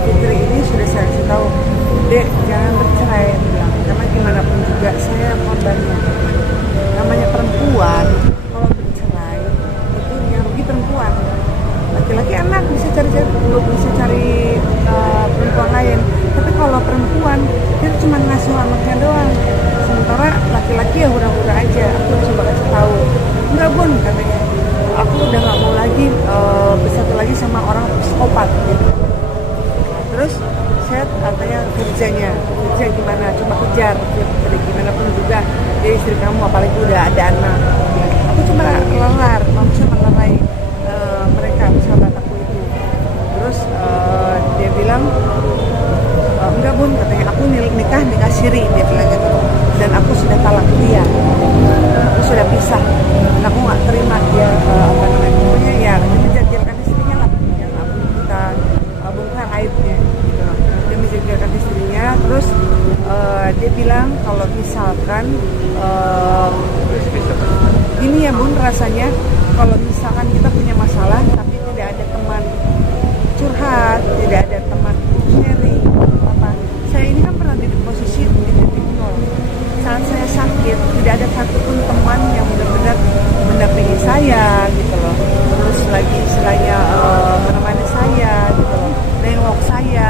Fitri ini sudah saya kasih tahu, Dek jangan bercerai, bilang, karena gimana pun juga saya korbannya. Namanya perempuan kalau bercerai itu yang rugi perempuan. Laki-laki enak bisa cari perempuan lain, tapi kalau perempuan dia cuma ngasih anaknya doang, sementara laki-laki ya hura-hura aja. Aku coba kasih tahu, enggak Bun, katanya aku udah nggak mau lagi bersatu lagi sama orang psikopat gitu. Terus saya katanya Firza gimana, coba kejar Fitri, gimana pun juga dia istri kamu, apalagi udah ada anak. Aku cuma maksudnya melerai mereka, sahabat aku itu. Terus dia bilang enggak Bun, katanya aku nikah siri, dia bilang gitu. Dan aku sudah talak dia, aku sudah pisah, dan aku nggak terima dia pokoknya ya menjadikan istrinya lah yang aku kita bongkar aibnya gitu. Dia menjadikan istrinya. Terus dia bilang kalau misalkan gini ya Bun, rasanya kalau misalkan kita punya masalah tapi tidak ada teman curhat, tidak ada teman sharing apa. Saya ini kan pernah di posisi di titik nol. Saat saya sakit tidak ada satupun teman yang benar-benar mendampingi saya gitu loh. Terus lagi istilahnya menemani saya gitu loh, nengok saya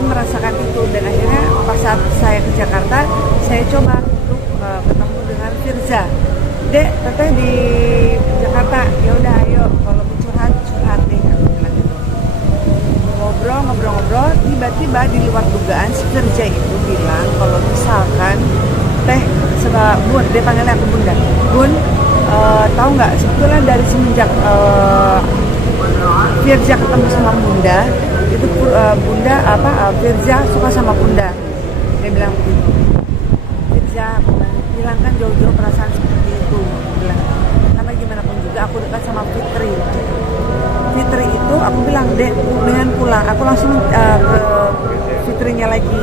merasakan itu. Dan akhirnya pas saat saya ke Jakarta, saya coba untuk ketemu dengan Firza. Dek, teteh di Jakarta, ya udah ayo kalau mau curhat nih, aku bilang gitu. Ngobrol, tiba-tiba di luar dugaan si Firza itu bilang kalau misalkan Bun, dia panggilnya aku Bunda. Bun, tahu nggak sebetulnya dari semenjak Firza ketemu sama Bunda itu Firza suka sama Bunda. Dia bilang begitu. Firza hilangkan jauh-jauh perasaan seperti itu, bilang. Karena gimana pun juga aku dekat sama Fitri itu, aku bilang Dek dengan pulang aku langsung ke Fitrinya lagi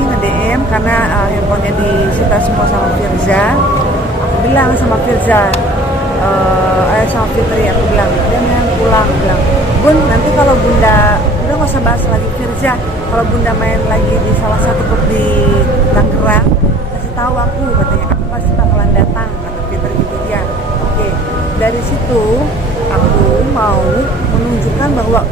nge-DM karena handphonenya disita semua sama Firza. Aku bilang sama Firza sama Fitri, aku bilang dia dengan pulang, bilang Bun, nanti kalau Bunda udah nggak usah bahas lagi Firza, kalau Bunda main lagi di salah satu klub di Tangerang, kasih tahu aku, katanya aku pasti bakalan datang, kata Fitri gitu ya. Oke, dari situ aku mau menunjukkan bahwa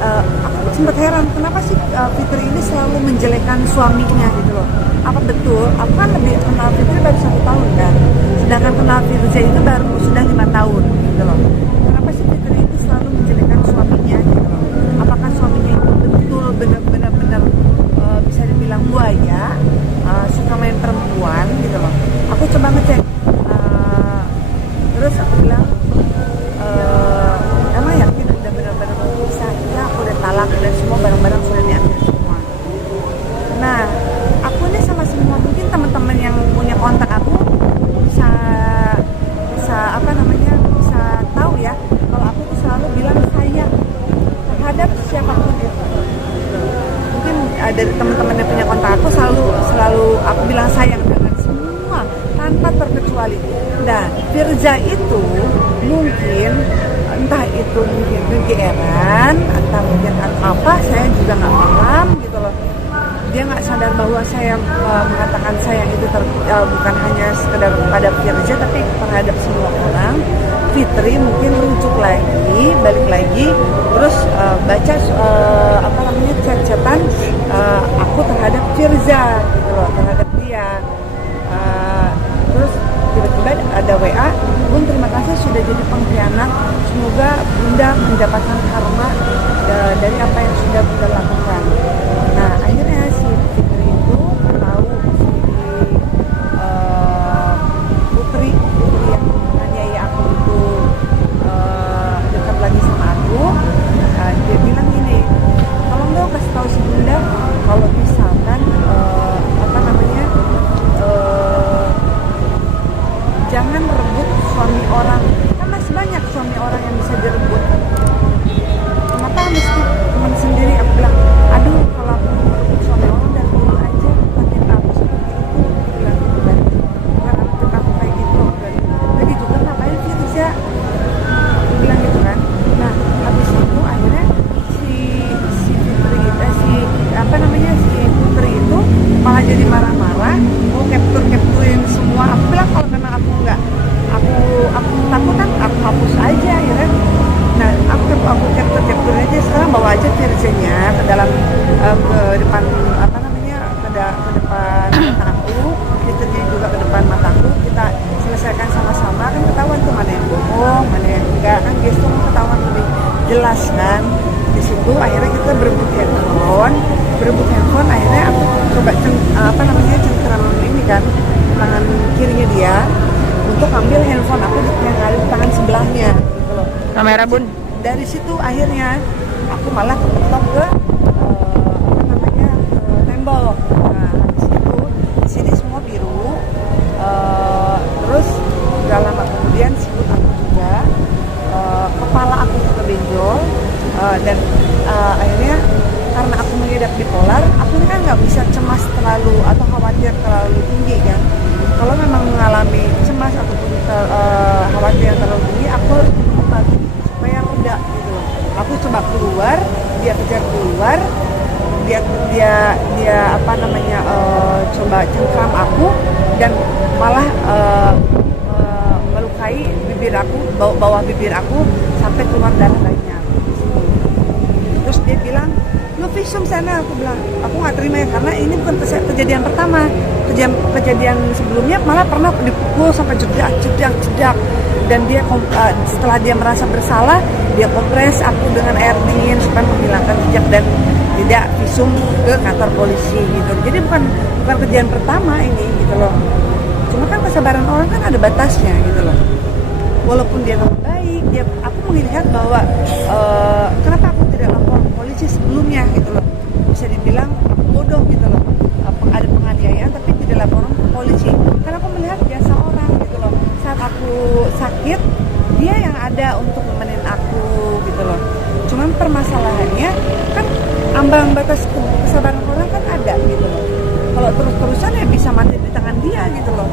aku sempat heran kenapa sih Fitri ini selalu menjelekkan suaminya gitu loh. Apa betul? Aku kan lebih kenal Fitri baru 1 tahun kan, sedangkan kenal Firza itu baru sudah 5 tahun gitu loh. Kenapa sih Fitri itu selalu menjelekkan suaminya gitu loh? Apakah suaminya itu betul benar-benar bisa dibilang buaya, suka main perempuan gitu loh? Aku coba ngecek, terus aku bilang emang yakin udah benar-benar bisa? Ya aku udah talak dan semua barang-barang sudah diambil semua. Nah, aku nih sama semua mungkin teman-teman yang punya kontak aku bisa bisa tahu ya kalau aku tuh selalu bilang sayang terhadap siapapun itu. Mungkin dari teman-teman yang punya kontak aku selalu aku bilang sayang dengan semua tanpa terkecuali. Dan Firza itu mungkin entah itu mungkin kegeeran atau mungkin apa, saya juga nggak paham gitu loh. Dia nggak sadar bahwa saya mengatakan sayang itu bukan hanya sekedar pada Firza tapi terhadap semua orang. Fitri mungkin rujuk lagi, balik lagi, terus baca chat-chatan aku terhadap Firza gitu loh, terhadap dia. Terus tiba-tiba ada WA, Bun terima kasih sudah jadi pengkhianat, semoga Bunda mendapatkan karma dari apa yang sudah Bunda lakukan. Nah akhirnya si Fitri itu tahu si Putri yang menganiaya aku itu dekat lagi sama aku. Dia bilang gini, tolong dong kasih tahu si Bunda kalau misalkan jangan rebut suami orang, kan masih banyak suami orang yang bisa direbut. Kenapa mesti teman sendiri? Aku bilang bawa aja Firza-nya ke dalam ke depan apa namanya ke depan mata aku, Fitrinya juga ke depan mataku, kita selesaikan sama-sama, kan ketahuan tuh mana yang bohong, mana yang enggak, kan gestur ketahuan lebih jelas kan. Di situ akhirnya kita berebut handphone, akhirnya aku coba cengkeram ini kan tangan kirinya dia untuk ambil handphone aku yang ada di tangan sebelahnya gitu loh. Kamera bun. Dari situ akhirnya aku malah kepetok ke tembok. Nah di sini semua biru. Terus gak lama kemudian sikut aku juga, kepala aku juga benjol, dan akhirnya karena aku mengidap bipolar, aku kan nggak bisa cemas terlalu atau khawatir terlalu tinggi kan. Kalau memang mengalami cemas ataupun khawatir yang terlalu tinggi, aku obat supaya reda gitu loh. Aku coba keluar, dia kejar keluar, dia apa namanya coba cengkram aku dan malah melukai bibir aku, bawah bibir aku sampai keluar darah banyak. Terus dia bilang, lu visum sana. Aku bilang, aku nggak terima ya, karena ini bukan kejadian pertama. Kejadian sebelumnya malah pernah dipukul sampai jedak. Dan dia setelah dia merasa bersalah, dia kompres aku dengan air dingin supaya menghilangkan jejak dan tidak visum ke kantor polisi gitu. Jadi bukan kejadian pertama ini gitu loh. Cuma kan kesabaran orang kan ada batasnya gitu loh. Walaupun dia lebih baik, aku melihat bahwa kenapa aku tidak lapor polisi sebelumnya gitu loh. Bisa dibilang aku bodoh gitu loh. Ada penganiayaan tapi tidak laporan ke polisi. Karena aku melihat biasa orang gitu loh. Saat aku sakit, dia yang ada untuk nemenin aku gitu loh. Cuman permasalahannya kan ambang batas kesabaran orang kan ada gitu loh. Kalau terus-terusan ya bisa mati di tangan dia gitu loh.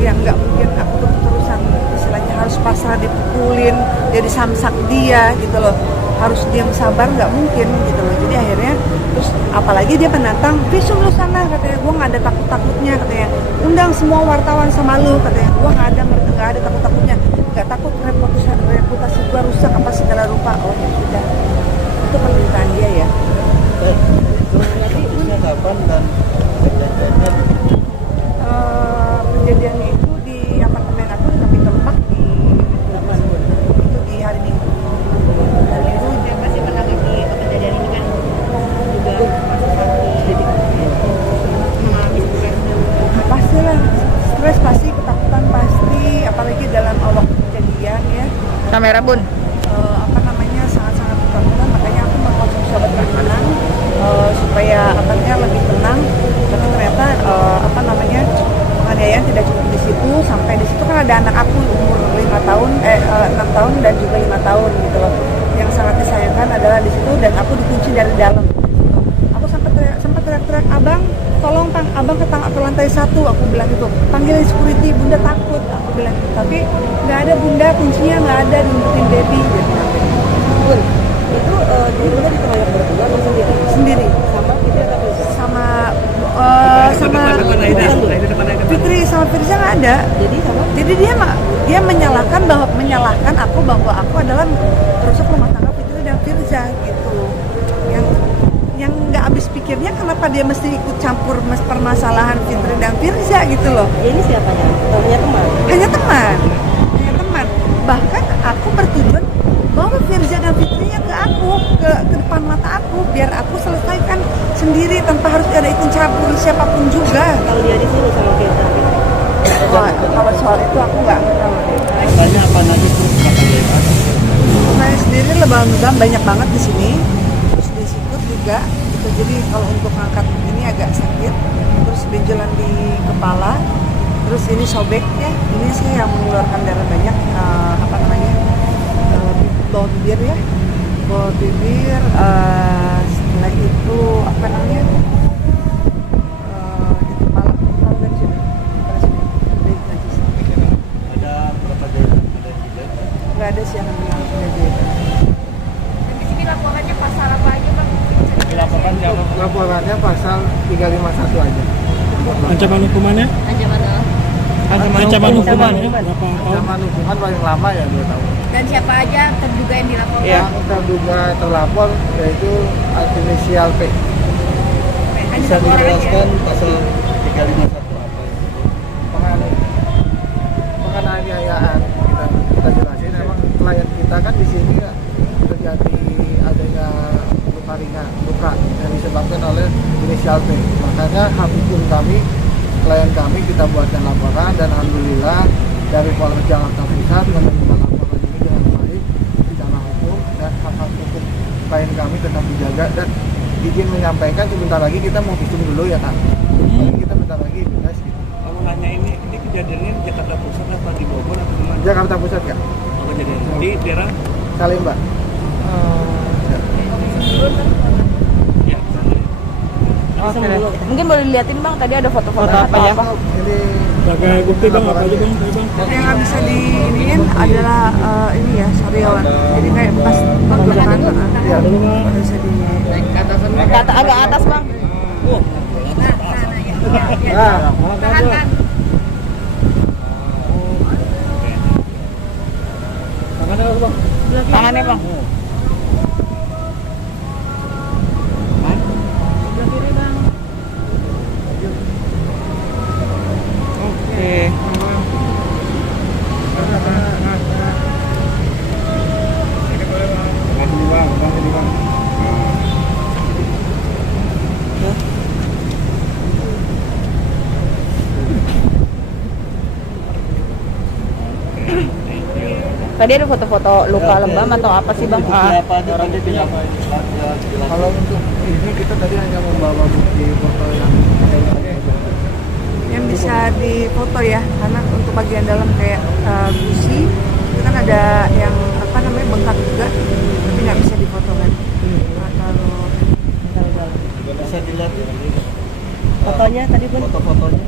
Ya nggak mungkin aku terus-terusan istilahnya harus pasrah dipukulin, jadi samsak dia gitu loh. Harus diam sabar, nggak mungkin gitu loh. Jadi akhirnya terus apalagi dia penantang, visum lu sana katanya, gue nggak ada takut-takutnya katanya, undang semua wartawan sama lu katanya, gue nggak ada takut-takutnya, nggak takut reputasi gue rusak apa segala rupa. Oh ya sudah, itu permintaan dia ya. Berarti usia kapan dan kejadiannya? Kejadiannya itu di apartemen aku di Tapi Tempat di itu di hari Minggu. Hari Minggu dia masih menanggapi kejadian ini kan juga pastilah stres, pasti ketakutan pasti, apalagi dalam awal kejadian ya. Kamera bun. Sangat-sangat ketakutan, makanya aku mengkonsumsi obat penenang supaya lebih tenang. Tapi ternyata penganiayaan tidak cukup di situ, sampai di situ kan ada anak aku umur 6 tahun dan juga 5 tahun gitu loh. Yang sangat disayangkan adalah di situ, dan aku dikunci dari dalam. Aku sempat teriak-teriak, abang, tolong abang ke lantai 1, aku bilang gitu. Panggilin security, bunda takut, aku bilang gitu. Tapi nggak ada bunda, kuncinya nggak ada, diumpetin baby gitu. Bun, itu jadi bunda dikeroyok berdua atau sendiri? Sendiri. Sama Fitri sama Firza nggak ada. Jadi dia menyalahkan aku bahwa aku adalah perusak rumah tangga Fitri dan Firza gitu. Yang nggak habis pikirnya kenapa dia mesti ikut campur permasalahan Fitri dan Firza gitu loh. Ya, ini siapanya? Hanya teman. Bahkan aku bertujuan bawa Firza dan Fitrinya ke aku, ke depan mata aku, biar aku selesaikan sendiri tanpa harus ada ikut campur siapapun juga. Kalau dia di sini sama kita. Kalau soal itu aku nggak tahu. Banyak apa lagi tuh? Saya sendiri lebam banyak banget di sini, terus di sikut juga. Gitu. Jadi kalau untuk ngangkat ini agak sakit, terus benjolan di kepala, terus ini sobek ya. Ini sih yang mengeluarkan darah banyak. Bawah bibir ya, setelah itu di kepala dari sini, Ada berapa jahitan? nggak ada sih yang bilang sudah jahitan. Dan di sini laporannya pasal apa aja bang? Laporannya pasal 351 aja. Ancaman hukumannya? Ancaman Ancaman hukumannya berapa tahun? Ancaman hukuman paling lama ya 2 tahun. Dan siapa aja terduga yang dilaporkan? Yang terduga terlapor yaitu inisial P. Bisa dijelaskan pasal 351 apa itu? Penganiayaan kita jelasin. Emang klien kita kan di sini ya, terjadi adanya luka yang disebabkan oleh inisial P. Makanya hak hukum kami, klien kami kita buatkan laporan dan alhamdulillah dari Polres Jakarta Pusat menerima laporan ini dengan baik secara hukum dan hak hukum klien kami tetap dijaga. Dan izin menyampaikan sebentar lagi kita mau visum dulu ya Kak. Kita bentar lagi bebas gitu. Kalau nanya ini kejadiannya di Jakarta Pusat apa di Bogor atau di mana? Jakarta Pusat Kak. Oh, kejadian di daerah? Salemba. Ya, sana. Mungkin boleh diliatin bang, tadi ada foto-foto apa ya? Ini Sebagai bukti bang, apa aja bang? Ayo, bang. Yang nggak bisa diinin adalah ini ya Saryawan. Jadi kayak bekas pergerakan. ya, Nggak bisa di. Agak atas bang. nah, Tahan. Tangannya apa bang? Tangannya bang. Oke. Tadi ada foto-foto luka lebam atau apa sih bang? kalau untuk ini kita tadi hanya membawa bukti foto yang Yang bisa difoto ya, karena untuk bagian dalam kayak gusi itu kan ada yang apa namanya bengkak juga, tapi nggak bisa difoto kan. Nah, kalau bisa dilihat Fotonya tadi pun. foto-fotonya.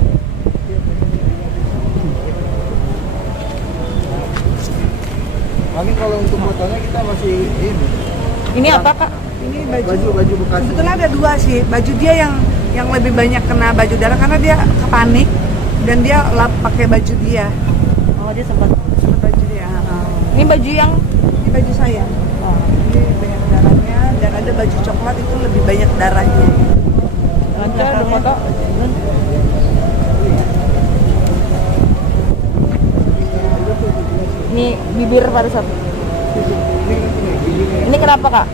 Mungkin kalau untuk fotonya kita masih ini. Ini apa kak? ini Baju bekas. sebetulnya ada dua sih, baju dia yang lebih banyak kena baju darah karena dia kepanik dan dia lap pakai baju dia. Oh dia sempat. Sempat baju dia. Ini baju yang Ini baju saya. Ini banyak darahnya dan ada baju coklat itu lebih banyak darahnya. lancar ada foto. Ini bibir pada satu. Ini kenapa kak?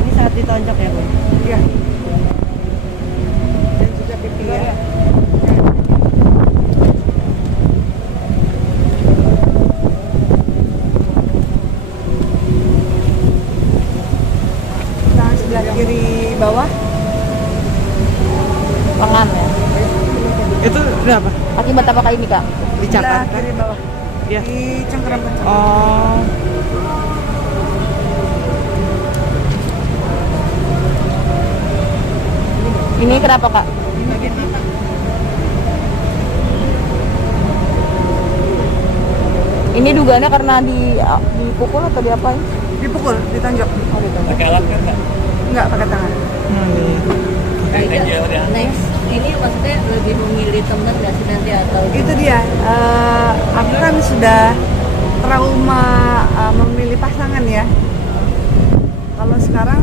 Ini saat ditonjok ya bang? Iya. Dan juga pipi ya. Tangan sebelah kiri bawah. Lengan ya. Itu berapa? Akibat apa kali ini kak? Sebelah kiri bawah. Iya. Di cengkeram pencak. Oh. Ini kenapa kak? Di bagian mata. Ini dugaannya karena dipukul atau diapain? Dipukul, ditonjok. Pakai alat kan nggak? Enggak pakai tangan. Aja udah. Next, ini maksudnya lebih memilih teman nggak sih nanti atau Itu dia. Aku kan sudah trauma memilih pasangan ya. Kalau sekarang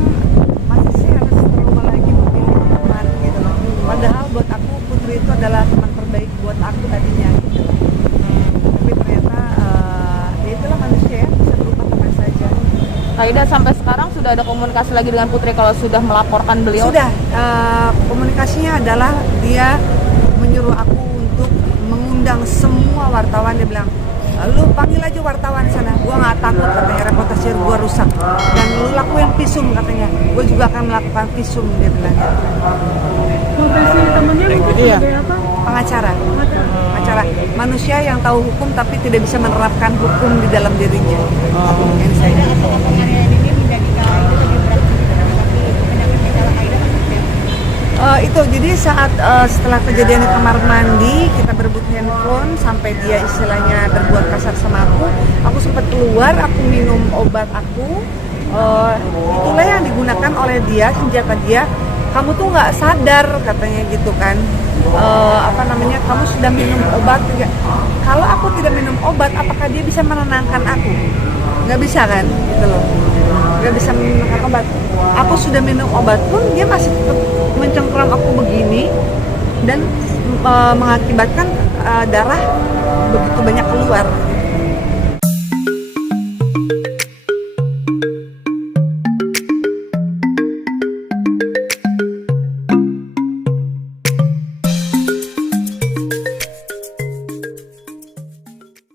masih sih harus trauma lagi memilih teman gitu loh. Padahal buat aku Putri itu adalah teman terbaik buat aku tadinya. Gitu. Tapi ternyata ya itulah manusia ya, bisa berubah kapan saja. Kak Ida sampai sekarang sudah ada komunikasi lagi dengan Putri kalau sudah melaporkan beliau? Sudah, komunikasinya adalah dia menyuruh aku untuk mengundang semua wartawan. Dia bilang, lu panggil aja wartawan sana, gua nggak takut katanya, reputasi gua rusak. Dan lu lakuin visum katanya, gua juga akan melakukan visum, dia bilang. Profesi temennya mungkin Iya. sebagai apa? Pengacara, manusia yang tahu hukum tapi tidak bisa menerapkan hukum di dalam dirinya. Yang saya penganiayaan ini menjadi Kak Aida lebih berat tapi penyakit mental Aida maksudnya? itu jadi saat setelah kejadian di kamar mandi kita berebut handphone sampai dia istilahnya berbuat kasar sama aku sempat keluar, aku minum obat aku, itulah yang digunakan oleh dia, senjata dia kamu tuh nggak sadar katanya gitu kan. Apa namanya, kamu sudah minum obat juga. Kalau aku tidak minum obat, apakah dia bisa menenangkan aku? Nggak bisa kan, gitu loh. Nggak bisa menenangkan obat. Aku sudah minum obat pun dia masih tetap mencengkram aku begini dan mengakibatkan darah begitu banyak keluar